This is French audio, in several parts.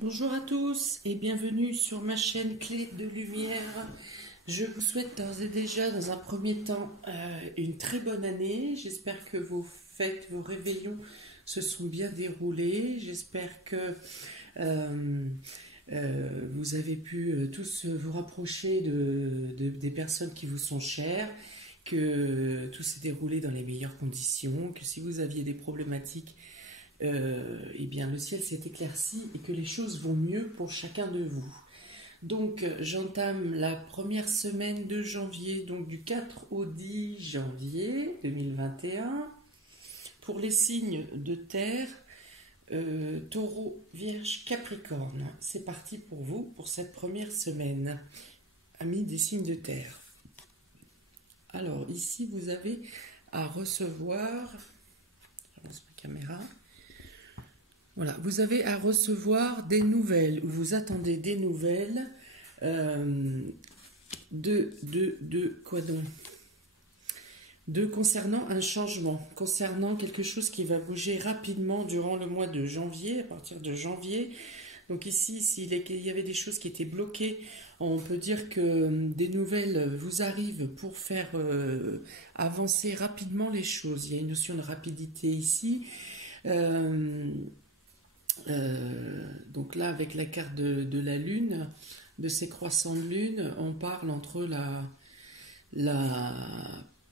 Bonjour à tous et bienvenue sur ma chaîne Clé de Lumière. Je vous souhaite d'ores et déjà, dans un premier temps, une très bonne année. J'espère que vos fêtes, vos réveillons se sont bien déroulés. J'espère que vous avez pu tous vous rapprocher des personnes qui vous sont chères, que tout s'est déroulé dans les meilleures conditions, que si vous aviez des problématiques, eh bien, le ciel s'est éclairci et que les choses vont mieux pour chacun de vous. Donc, j'entame la première semaine de janvier, donc du 4 au 10 janvier 2021, pour les signes de terre, taureau, vierge, capricorne. C'est parti pour vous pour cette première semaine, amis des signes de terre. Alors, ici, vous avez à recevoir, je lance ma caméra. Voilà, vous avez à recevoir des nouvelles, ou vous attendez des nouvelles quoi donc concernant un changement, concernant quelque chose qui va bouger rapidement durant le mois de janvier, à partir de janvier. Donc ici, s'il y avait des choses qui étaient bloquées, on peut dire que des nouvelles vous arrivent pour faire avancer rapidement les choses. Il y a une notion de rapidité ici. Donc là, avec la carte de la Lune, de ces croissants de Lune, on parle entre la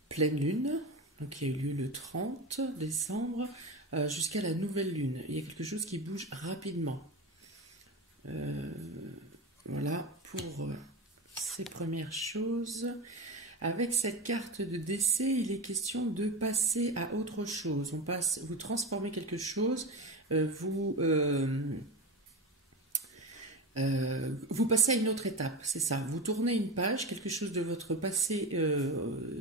pleine Lune, donc qui a eu lieu le 30 décembre, jusqu'à la nouvelle Lune. Il y a quelque chose qui bouge rapidement. Voilà pour ces premières choses. Avec cette carte de décès, il est question de passer à autre chose. Vous transformez quelque chose, vous passez à une autre étape, c'est ça. Vous tournez une page, quelque chose de votre passé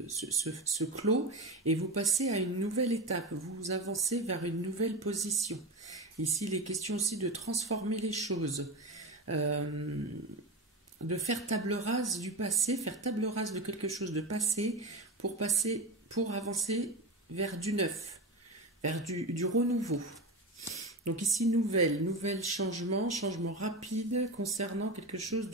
se clôt et vous passez à une nouvelle étape. Vous avancez vers une nouvelle position. Ici, il est question aussi de transformer les choses. De faire table rase du passé, faire table rase de quelque chose de passé pour avancer vers du neuf, vers du renouveau. Donc ici, nouvelle changement rapide concernant quelque chose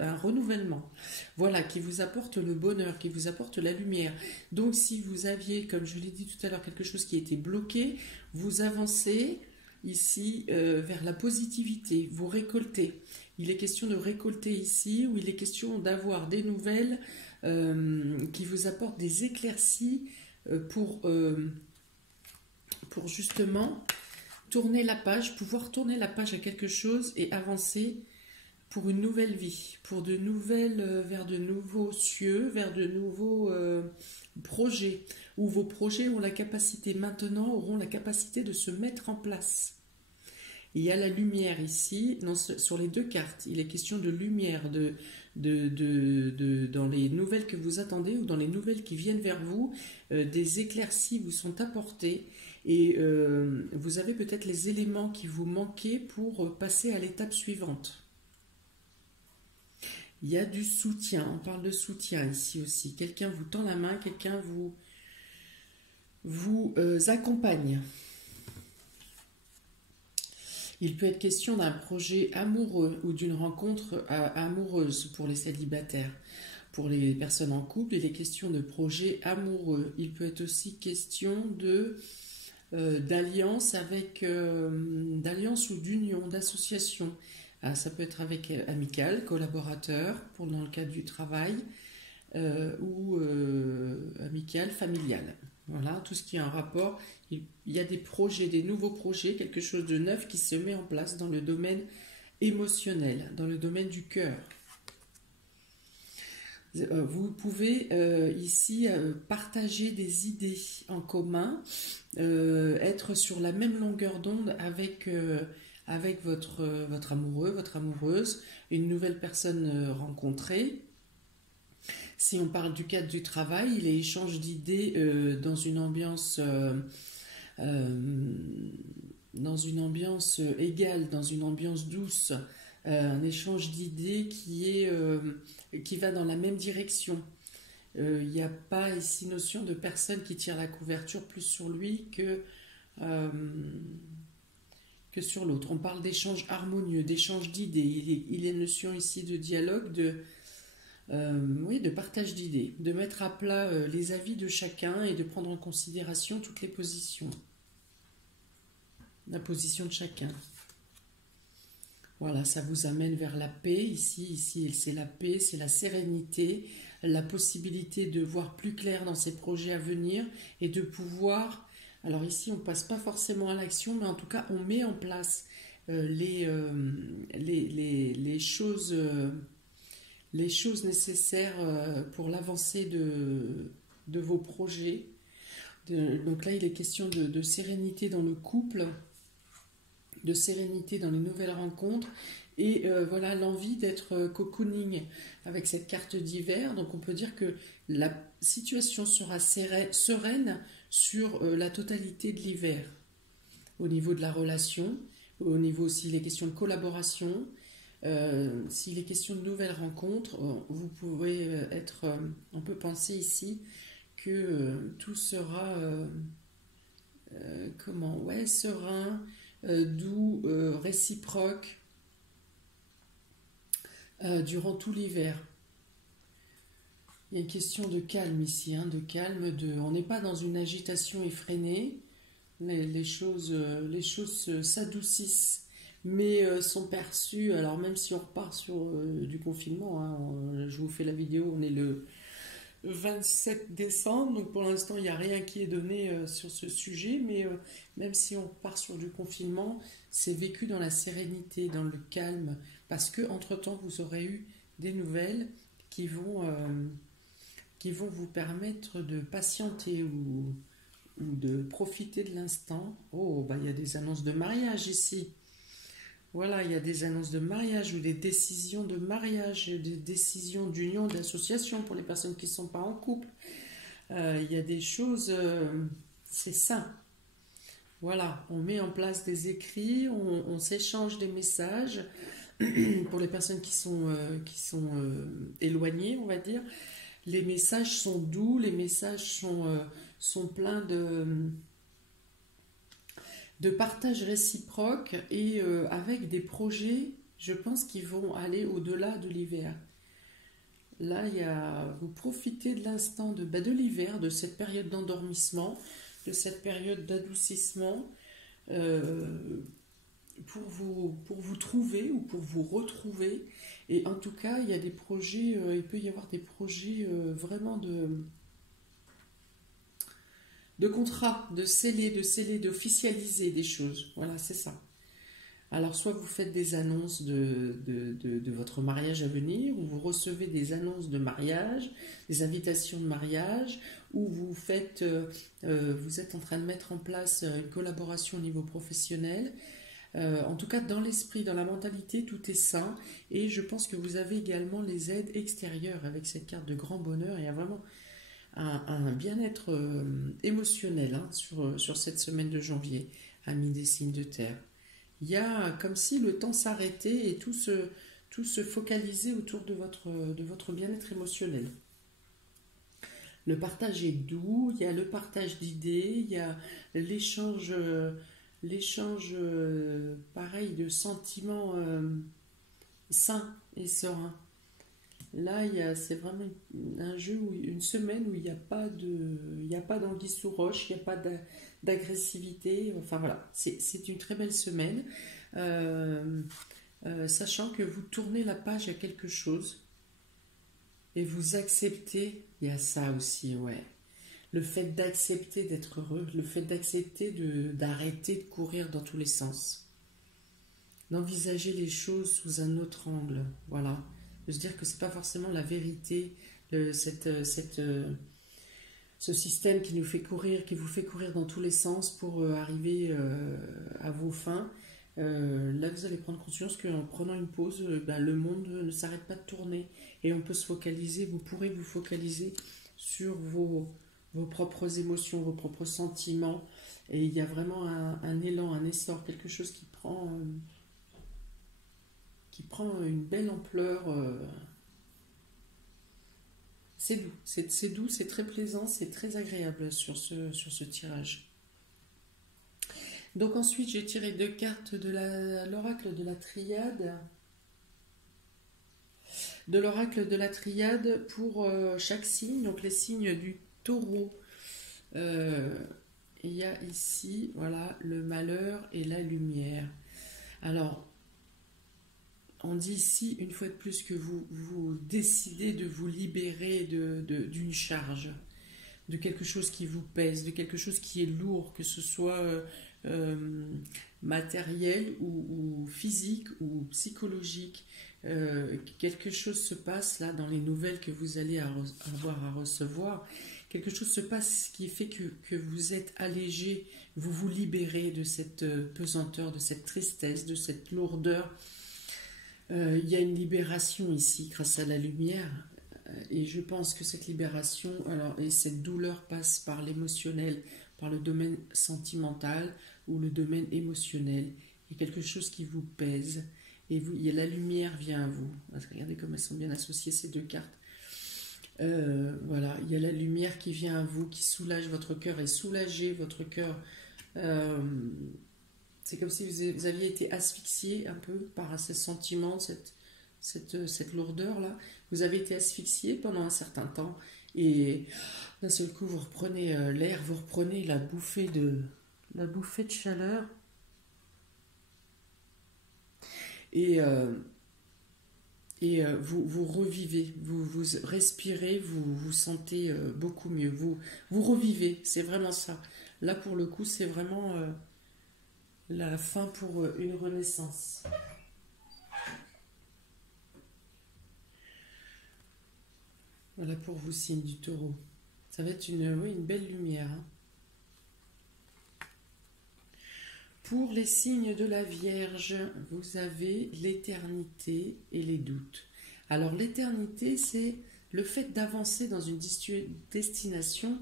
un renouvellement. Voilà, qui vous apporte le bonheur, qui vous apporte la lumière. Donc si vous aviez, comme je l'ai dit tout à l'heure, quelque chose qui était bloqué, vous avancez ici vers la positivité, vous récoltez. Il est question de récolter ici, ou il est question d'avoir des nouvelles qui vous apportent des éclaircies pour justement pouvoir tourner la page à quelque chose et avancer pour une nouvelle vie, pour vers de nouveaux cieux, vers de nouveaux projets, où vos projets auront la capacité de se mettre en place. Il y a la lumière ici, sur les deux cartes. Il est question de lumière, dans les nouvelles que vous attendez ou dans les nouvelles qui viennent vers vous. Des éclaircies vous sont apportées et vous avez peut-être les éléments qui vous manquaient pour passer à l'étape suivante. Il y a du soutien, on parle de soutien ici aussi. Quelqu'un vous tend la main, quelqu'un vous accompagne. Il peut être question d'un projet amoureux ou d'une rencontre amoureuse pour les célibataires. Pour les personnes en couple, il est question de projet amoureux. Il peut être aussi question d'alliance d'alliance ou d'union, d'association. Ça peut être avec amical, collaborateur, dans le cadre du travail, ou amical, familial. Voilà, tout ce qui a un rapport. Il y a des projets, des nouveaux projets, quelque chose de neuf qui se met en place dans le domaine émotionnel, dans le domaine du cœur. Vous pouvez ici partager des idées en commun, être sur la même longueur d'onde avec votre amoureux, votre amoureuse, une nouvelle personne rencontrée. Si on parle du cadre du travail, il est échange d'idées dans une ambiance égale, dans une ambiance douce, un échange d'idées qui va dans la même direction. Il n'y a pas ici notion de personne qui tire la couverture plus sur lui que sur l'autre. On parle d'échange harmonieux, d'échange d'idées. Il est notion ici de dialogue, oui, de partage d'idées, de mettre à plat les avis de chacun et de prendre en considération toutes les positions. La position de chacun. Voilà, ça vous amène vers la paix. Ici, c'est la paix, c'est la sérénité, la possibilité de voir plus clair dans ses projets à venir et de pouvoir... Alors ici, on ne passe pas forcément à l'action, mais en tout cas, on met en place les choses nécessaires pour l'avancée de vos projets. Donc là, il est question de sérénité dans le couple, de sérénité dans les nouvelles rencontres et voilà l'envie d'être cocooning avec cette carte d'hiver. Donc on peut dire que la situation sera sereine sur la totalité de l'hiver au niveau de la relation, au niveau aussi des questions de collaboration. S'il est question de nouvelles rencontres, vous pouvez on peut penser ici que tout sera serein, doux, réciproque durant tout l'hiver. Il y a une question de calme ici, de calme, on n'est pas dans une agitation effrénée, les choses s'adoucissent, mais sont perçues, alors même si on repart sur du confinement, je vous fais la vidéo, on est le 27 décembre, donc pour l'instant il n'y a rien qui est donné sur ce sujet, mais même si on part sur du confinement, c'est vécu dans la sérénité, dans le calme, parce que entre-temps vous aurez eu des nouvelles qui vont vous permettre de patienter ou de profiter de l'instant. Oh, il y a des annonces de mariage ici. Voilà, il y a des annonces de mariage ou des décisions de mariage, des décisions d'union, d'association pour les personnes qui ne sont pas en couple. Il y a des choses, c'est sain. Voilà, on met en place des écrits, on s'échange des messages pour les personnes qui sont éloignées, on va dire. Les messages sont doux, les messages sont pleins de partage réciproque et avec des projets, je pense, qui vont aller au-delà de l'hiver. Là, vous profitez de l'instant de l'hiver, de cette période d'endormissement, de cette période d'adoucissement pour vous trouver ou pour vous retrouver. Et en tout cas, il y a des projets, il peut y avoir des projets vraiment de contrat, de sceller, d'officialiser des choses. Voilà, c'est ça. Alors, soit vous faites des annonces de votre mariage à venir, ou vous recevez des annonces de mariage, des invitations de mariage, ou vous êtes en train de mettre en place une collaboration au niveau professionnel. En tout cas, dans l'esprit, dans la mentalité, tout est sain. Et je pense que vous avez également les aides extérieures avec cette carte de grand bonheur. Il y a vraiment un bien-être émotionnel sur cette semaine de janvier, amis des signes de terre. Il y a comme si le temps s'arrêtait et tout se focalisait autour de votre bien-être émotionnel. Le partage est doux, il y a le partage d'idées, il y a l'échange pareil de sentiments sains et sereins. Là, c'est vraiment un jeu, une semaine où il n'y a pas d'anguille sous roche, il n'y a pas d'agressivité. Enfin voilà, c'est une très belle semaine. Sachant que vous tournez la page à quelque chose et vous acceptez, il y a ça aussi, ouais. Le fait d'accepter d'être heureux, le fait d'accepter d'arrêter de courir dans tous les sens. D'envisager les choses sous un autre angle, voilà. De se dire que c'est pas forcément la vérité, ce système qui vous fait courir dans tous les sens pour arriver à vos fins. Là, vous allez prendre conscience qu'en prenant une pause, le monde ne s'arrête pas de tourner et on peut se focaliser. Vous pourrez vous focaliser sur vos propres émotions, vos propres sentiments, et il y a vraiment un élan, un essor, quelque chose qui prend une belle ampleur. C'est doux, c'est très plaisant, c'est très agréable sur ce tirage. Donc ensuite, j'ai tiré 2 cartes de l'oracle de la Triade. De l'oracle de la Triade pour chaque signe, donc les signes du Taureau. Il y a ici, voilà, le malheur et la lumière. Alors, on dit ici, une fois de plus, que vous décidez de vous libérer d'une charge, de quelque chose qui vous pèse, de quelque chose qui est lourd, que ce soit matériel ou physique ou psychologique. Quelque chose se passe là dans les nouvelles que vous allez avoir à recevoir. Quelque chose se passe qui fait que vous êtes allégé, vous vous libérez de cette pesanteur, de cette tristesse, de cette lourdeur. Il y a une libération ici grâce à la lumière. Et je pense que cette libération, et cette douleur passe par l'émotionnel, par le domaine sentimental ou le domaine émotionnel. Il y a quelque chose qui vous pèse. Et la lumière vient à vous. Regardez comme elles sont bien associées, ces 2 cartes. Voilà, il y a la lumière qui vient à vous, qui soulage votre cœur et soulager votre cœur. C'est comme si vous aviez été asphyxié un peu par ces sentiments, cette lourdeur-là. Vous avez été asphyxié pendant un certain temps et d'un seul coup, vous reprenez l'air, vous reprenez la bouffée de chaleur. Et vous revivez, vous respirez, vous sentez beaucoup mieux, vous revivez, c'est vraiment ça. Là, pour le coup, c'est vraiment la fin pour une renaissance. Voilà pour vous, signe du Taureau. Ça va être une belle lumière. Hein. Pour les signes de la Vierge, vous avez l'éternité et les doutes. Alors l'éternité, c'est le fait d'avancer dans une destination,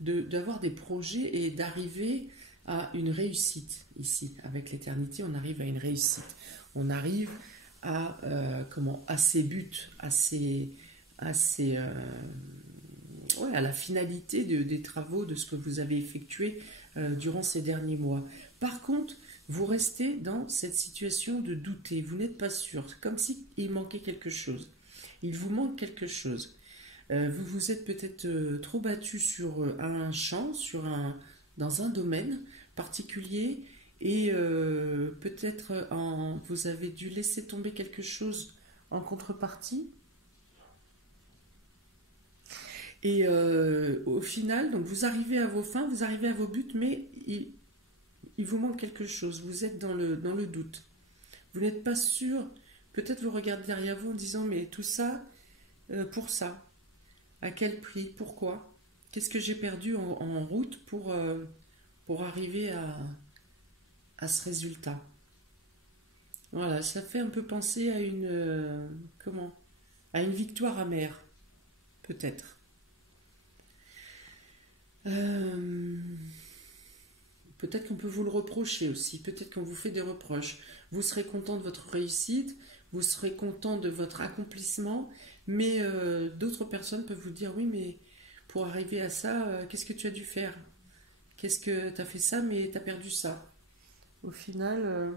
d'avoir des projets et d'arriver à une réussite. Ici, avec l'éternité, on arrive à une réussite. On arrive à ses buts, à la finalité des travaux, de ce que vous avez effectué durant ces derniers mois. Par contre, vous restez dans cette situation de douter, vous n'êtes pas sûr, c'est comme s'il manquait quelque chose. Il vous manque quelque chose. Vous vous êtes peut-être trop battu sur un champ, dans un domaine particulier, et peut-être vous avez dû laisser tomber quelque chose en contrepartie. Et au final, donc vous arrivez à vos fins, vous arrivez à vos buts, mais il vous manque quelque chose, vous êtes dans le doute. Vous n'êtes pas sûr, peut-être vous regardez derrière vous en disant, mais tout ça, pour ça, à quel prix, pourquoi? Qu'est-ce que j'ai perdu en route pour arriver à ce résultat? Voilà, ça fait un peu penser à à une victoire amère, peut-être. Peut-être qu'on peut vous le reprocher aussi, peut-être qu'on vous fait des reproches. Vous serez content de votre réussite, vous serez content de votre accomplissement, mais d'autres personnes peuvent vous dire, oui, mais pour arriver à ça, qu'est-ce que tu as dû faire? Qu'est-ce que tu as fait ça, mais tu as perdu ça? Au final,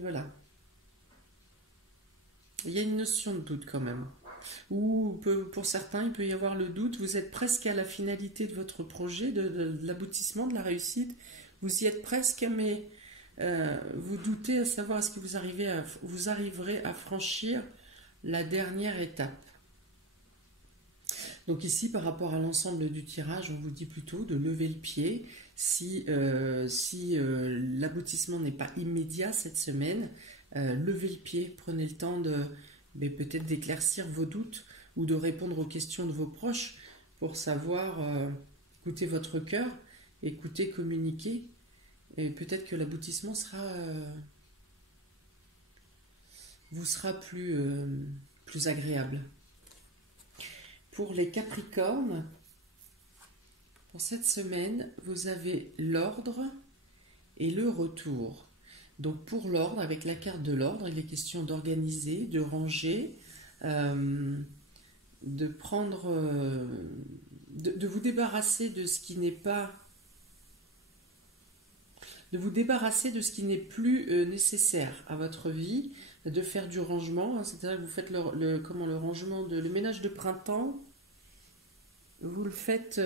Voilà. Il y a une notion de doute quand même. Ou pour certains, il peut y avoir le doute, vous êtes presque à la finalité de votre projet, de l'aboutissement, de la réussite, vous y êtes presque, mais vous doutez à savoir est-ce que vous arriverez à franchir la dernière étape. Donc ici, par rapport à l'ensemble du tirage, on vous dit plutôt de lever le pied si l'aboutissement n'est pas immédiat cette semaine. Levez le pied, prenez le temps peut-être d'éclaircir vos doutes ou de répondre aux questions de vos proches pour savoir écouter votre cœur, écouter, communiquer, et peut-être que l'aboutissement vous sera plus agréable. Pour les Capricornes, pour cette semaine, vous avez l'ordre et le retour. Donc pour l'ordre, avec la carte de l'ordre, il est question d'organiser, de ranger, de prendre de vous débarrasser de ce qui n'est pas, de vous débarrasser de ce qui n'est plus nécessaire à votre vie, de faire du rangement, hein, c'est-à-dire que vous faites comment, le rangement, le ménage de printemps, vous le faites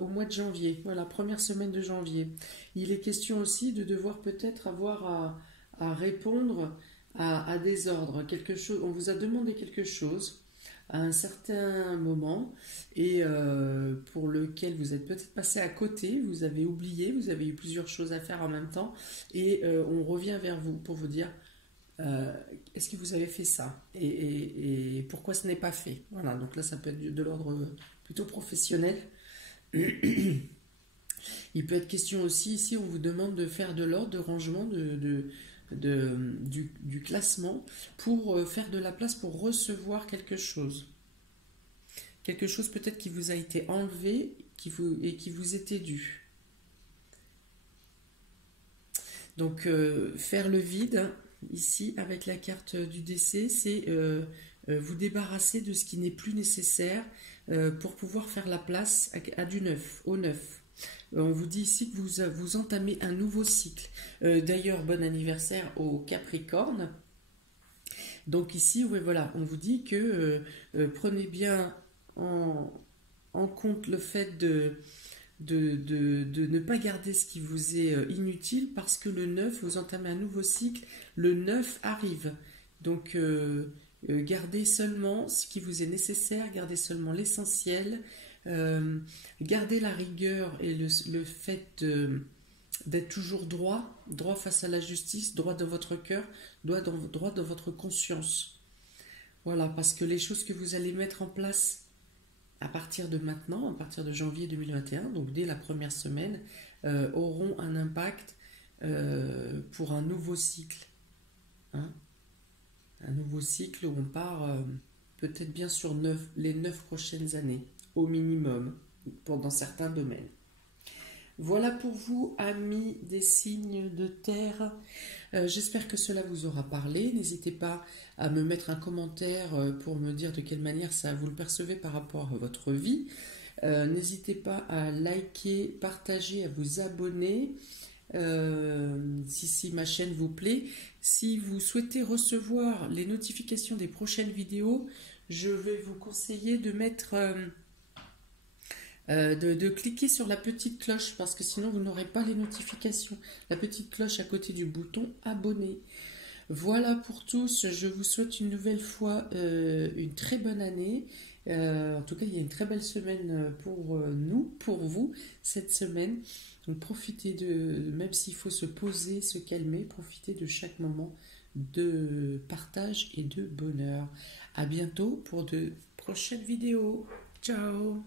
au mois de janvier, voilà, première semaine de janvier. Il est question aussi de devoir peut-être avoir à répondre à des ordres, quelque chose, on vous a demandé quelque chose à un certain moment et pour lequel vous êtes peut-être passé à côté, vous avez oublié, vous avez eu plusieurs choses à faire en même temps et on revient vers vous pour vous dire est-ce que vous avez fait ça et pourquoi ce n'est pas fait. Voilà, donc là ça peut être de l'ordre plutôt professionnel. Il peut être question aussi, ici on vous demande de faire de l'ordre, de rangement, du classement pour faire de la place pour recevoir quelque chose. Quelque chose peut-être qui vous a été enlevé et qui vous était dû. Donc faire le vide, hein, ici avec la carte du décès, c'est vous débarrasser de ce qui n'est plus nécessaire pour pouvoir faire la place à du neuf, au neuf. On vous dit ici que vous entamez un nouveau cycle. D'ailleurs, bon anniversaire au Capricorne. Donc ici, ouais, voilà, on vous dit que prenez bien en compte le fait de ne pas garder ce qui vous est inutile parce que le 9, vous entamez un nouveau cycle, le 9 arrive. Donc gardez seulement ce qui vous est nécessaire, gardez seulement l'essentiel, gardez la rigueur et le fait d'être toujours droit face à la justice, droit dans votre cœur, droit dans votre conscience. Voilà, parce que les choses que vous allez mettre en place à partir de maintenant, à partir de janvier 2021, donc dès la première semaine, auront un impact pour un nouveau cycle. Hein, un nouveau cycle où on part peut-être bien sur les 9 prochaines années, au minimum, dans certains domaines. Voilà pour vous, amis des signes de terre. J'espère que cela vous aura parlé. N'hésitez pas à me mettre un commentaire pour me dire de quelle manière ça vous le percevez par rapport à votre vie. N'hésitez pas à liker, partager, à vous abonner si ma chaîne vous plaît. Si vous souhaitez recevoir les notifications des prochaines vidéos, je vais vous conseiller de mettre... de cliquer sur la petite cloche parce que sinon vous n'aurez pas les notifications. La petite cloche à côté du bouton abonner. Voilà pour tous. Je vous souhaite une nouvelle fois une très bonne année. En tout cas, il y a une très belle semaine pour nous, pour vous, cette semaine. Donc profitez même s'il faut se poser, se calmer, profitez de chaque moment de partage et de bonheur. À bientôt pour de prochaines vidéos. Ciao!